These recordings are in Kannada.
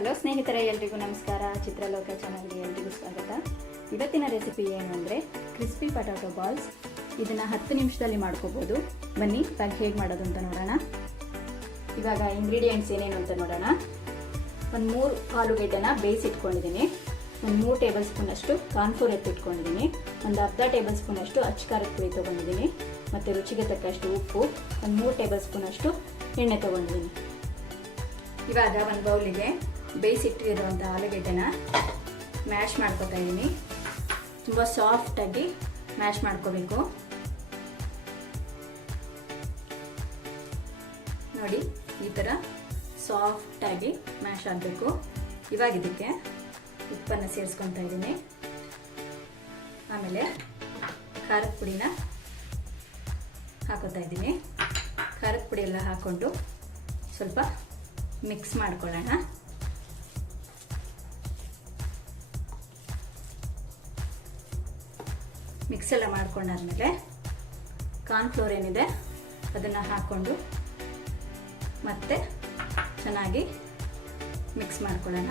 ಹಲೋ ಸ್ನೇಹಿತರೆ, ಎಲ್ರಿಗೂ ನಮಸ್ಕಾರ. ಚಿತ್ರಲೋಕ ಚಾನಲ್ಗೆ ಎಲ್ರಿಗೂ ಸ್ವಾಗತ. ಇವತ್ತಿನ ರೆಸಿಪಿ ಏನು ಅಂದರೆ ಕ್ರಿಸ್ಪಿ ಪಟಾಟೊ ಬಾಲ್ಸ್ ಇದನ್ನು ಹತ್ತು ನಿಮಿಷದಲ್ಲಿ ಮಾಡ್ಕೋಬೋದು. ಬನ್ನಿ, ಇವಾಗ ಹೇಗೆ ಮಾಡೋದು ಅಂತ ನೋಡೋಣ. ಇವಾಗ ಇಂಗ್ರೀಡಿಯೆಂಟ್ಸ್ ಏನೇನು ಅಂತ ನೋಡೋಣ. ಒಂದು ಮೂರು ಆಲೂಗೆಡ್ಡೆನ ಬೇಯಿಸಿಟ್ಕೊಂಡಿದ್ದೀನಿ. ಒಂದು ಮೂರು ಟೇಬಲ್ ಸ್ಪೂನಷ್ಟು ಕಾರ್ನ್ಫ್ಲೋರ್ ಎತ್ತಿಟ್ಕೊಂಡಿದ್ದೀನಿ. ಒಂದು ಅರ್ಧ ಟೇಬಲ್ ಸ್ಪೂನಷ್ಟು ಅಷ್ಟು ಖಾರದ ಪುಡಿ ತೊಗೊಂಡಿದ್ದೀನಿ. ಮತ್ತು ರುಚಿಗೆ ತಕ್ಕಷ್ಟು ಉಪ್ಪು, ಒಂದು ಮೂರು ಟೇಬಲ್ ಸ್ಪೂನಷ್ಟು ಎಣ್ಣೆ ತೊಗೊಂಡಿದ್ದೀನಿ. ಇವಾಗ ಒಂದು ಬೌಲಿಗೆ ಬೇಯಿಸಿಟ್ಟಿರುವಂಥ ಆಲೂಗೆಡ್ಡೆನ ಮ್ಯಾಶ್ ಮಾಡ್ಕೋತಾ ಇದ್ದೀನಿ. ತುಂಬ ಸಾಫ್ಟಾಗಿ ಮ್ಯಾಶ್ ಮಾಡ್ಕೋಬೇಕು. ನೋಡಿ, ಈ ಥರ ಸಾಫ್ಟಾಗಿ ಮ್ಯಾಶ್ ಆಗಬೇಕು. ಇವಾಗ ಇದಕ್ಕೆ ಉಪ್ಪನ್ನು ಸೇರಿಸ್ಕೊತಾ ಇದ್ದೀನಿ. ಆಮೇಲೆ ಖಾರದ ಪುಡಿನ ಹಾಕೋತಾ ಇದ್ದೀನಿ. ಖಾರದ ಪುಡಿ ಎಲ್ಲ ಹಾಕ್ಕೊಂಡು ಸ್ವಲ್ಪ ಮಿಕ್ಸ್ ಮಾಡ್ಕೊಳ್ಳೋಣ. ಮಿಕ್ಸ್ ಎಲ್ಲ ಮಾಡ್ಕೊಂಡಾದ್ಮೇಲೆ ಕಾರ್ನ್ಫ್ಲೋರ್ ಏನಿದೆ ಅದನ್ನು ಹಾಕ್ಕೊಂಡು ಮತ್ತೆ ಚೆನ್ನಾಗಿ ಮಿಕ್ಸ್ ಮಾಡ್ಕೊಳ್ಳೋಣ.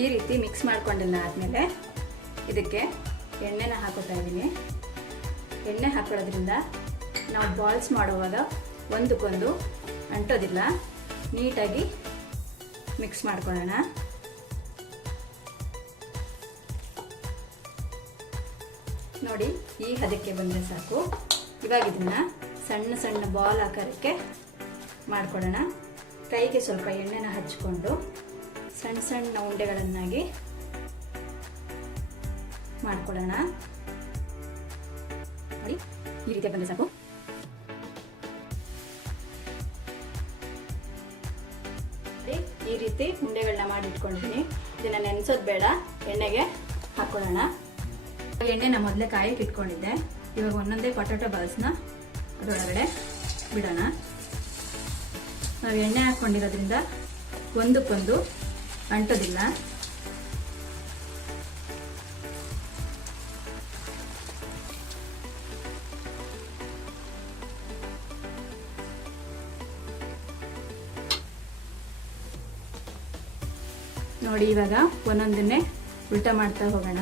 ಈ ರೀತಿ ಮಿಕ್ಸ್ ಮಾಡ್ಕೊಂಡಿಲ್ಲ ಆದಮೇಲೆ ಇದಕ್ಕೆ ಎಣ್ಣೆನ ಹಾಕೋತಾ ಇದ್ದೀನಿ. ಎಣ್ಣೆ ಹಾಕೊಳ್ಳೋದ್ರಿಂದ ನಾವು ಬಾಲ್ಸ್ ಮಾಡುವಾಗ ಒಂದಕ್ಕೊಂದು ಅಂಟೋದಿಲ್ಲ, ನೀಟಾಗಿ ಮಿಕ್ಸ್ ಮಾಡ್ಕೊಳ್ಳೋಣ. ನೋಡಿ, ಈ ಹದಕ್ಕೆ ಬಂದರೆ ಸಾಕು. ಇವಾಗ ಇದನ್ನು ಸಣ್ಣ ಸಣ್ಣ ಬಾಲ್ ಆಕಾರಕ್ಕೆ ಮಾಡ್ಕೊಳ್ಳೋಣ. ಕೈಗೆ ಸ್ವಲ್ಪ ಎಣ್ಣೆನ ಹಚ್ಕೊಂಡು ಸಣ್ಣ ಸಣ್ಣ ಉಂಡೆಗಳನ್ನಾಗಿ ಮಾಡ್ಕೊಳ್ಳೋಣ. ನೋಡಿ, ಈ ರೀತಿ ಬಂದರೆ ಸಾಕು. ರೀತಿ ಉಂಡೆಗಳನ್ನ ಮಾಡಿ ಇಟ್ಕೊಂಡಿದ್ದೀನಿ ಇದನ್ನ ನೆನೆಸೋದು ಬೇಡ. ಎಣ್ಣೆಗೆ ಹಾಕೊಳ್ಳೋಣ. ಎಣ್ಣೆನ ಮೊದಲೇ ಕಾಯಕ್ಕೆ ಇಟ್ಕೊಂಡಿದ್ದೆ. ಇವಾಗ ಒಂದೊಂದೇ ಪೊಟ್ಯಾಟೊ ಬಾಲ್ಸ್ನ ಅದರೊಳಗಡೆ ಬಿಡೋಣ. ನಾವು ಎಣ್ಣೆ ಹಾಕ್ಕೊಂಡಿರೋದ್ರಿಂದ ಒಂದಕ್ಕೊಂದು ಅಂಟೋದಿಲ್ಲ. ನೋಡಿ, ಇವಾಗ ಒಂದೊಂದನ್ನೇ ಉಲ್ಟಾ ಮಾಡ್ತಾ ಹೋಗೋಣ.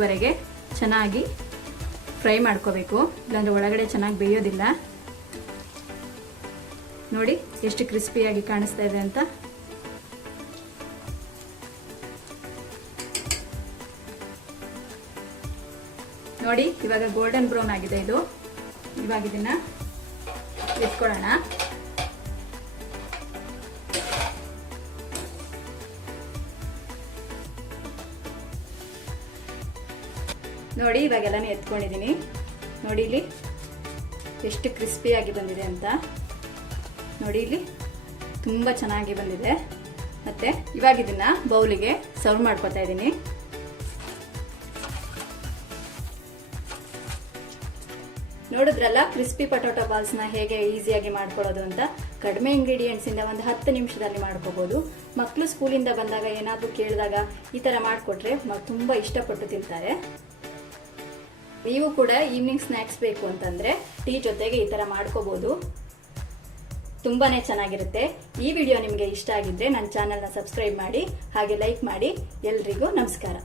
ವರೆಗೆ ಚೆನ್ನಾಗಿ ಫ್ರೈ ಮಾಡ್ಕೋಬೇಕು. ಇಲ್ಲಾಂದ್ರೆ ಒಳಗಡೆ ಚೆನ್ನಾಗಿ ಬೇಯೋದಿಲ್ಲ. ನೋಡಿ, ಎಷ್ಟು ಕ್ರಿಸ್ಪಿಯಾಗಿ ಕಾಣಿಸ್ತಾ ಇದೆ ಅಂತ. ನೋಡಿ, ಇವಾಗ ಗೋಲ್ಡನ್ ಬ್ರೌನ್ ಆಗಿದೆ ಇದು. ಇವಾಗ ಇದನ್ನ ಇಟ್ಕೊಳ್ಳೋಣ ನೋಡಿ, ಇವಾಗೆಲ್ಲನೂ ಎತ್ಕೊಂಡಿದ್ದೀನಿ ನೋಡಿ ಇಲ್ಲಿ, ಎಷ್ಟು ಕ್ರಿಸ್ಪಿಯಾಗಿ ಬಂದಿದೆ ಅಂತ. ನೋಡಿ ಇಲ್ಲಿ, ತುಂಬ ಚೆನ್ನಾಗಿ ಬಂದಿದೆ. ಮತ್ತು ಇವಾಗ ಇದನ್ನು ಬೌಲಿಗೆ ಸರ್ವ್ ಮಾಡ್ಕೊತಾ ಇದ್ದೀನಿ ನೋಡಿದ್ರಲ್ಲ ಕ್ರಿಸ್ಪಿ ಪೊಟೊಟೊ ಬಾಲ್ಸ್ನ ಹೇಗೆ ಈಸಿಯಾಗಿ ಮಾಡ್ಕೊಳ್ಳೋದು ಅಂತ? ಕಡಿಮೆ ಇಂಗ್ರೀಡಿಯೆಂಟ್ಸಿಂದ ಒಂದು ಹತ್ತು ನಿಮಿಷದಲ್ಲಿ ಮಾಡ್ಕೋಬೋದು. ಮಕ್ಕಳು ಸ್ಕೂಲಿಂದ ಬಂದಾಗ ಏನಾದರೂ ಕೇಳಿದಾಗ ಈ ಥರ ಮಾಡಿಕೊಟ್ರೆ ತುಂಬ ಇಷ್ಟಪಟ್ಟು ತಿಂತಾರೆ. ನೀವು ಕೂಡ ಈವ್ನಿಂಗ್ ಸ್ನ್ಯಾಕ್ಸ್ ಬೇಕು ಅಂತಂದರೆ ಟೀ ಜೊತೆಗೆ ಈ ಥರ ಮಾಡ್ಕೋಬೋದು. ತುಂಬಾ ಚೆನ್ನಾಗಿರುತ್ತೆ. ಈ ವಿಡಿಯೋ ನಿಮಗೆ ಇಷ್ಟ ಆಗಿದ್ದರೆ ನನ್ನ ಚಾನಲ್ನ ಸಬ್ಸ್ಕ್ರೈಬ್ ಮಾಡಿ, ಹಾಗೆ ಲೈಕ್ ಮಾಡಿ, ಎಲ್ರಿಗೂ ನಮಸ್ಕಾರ.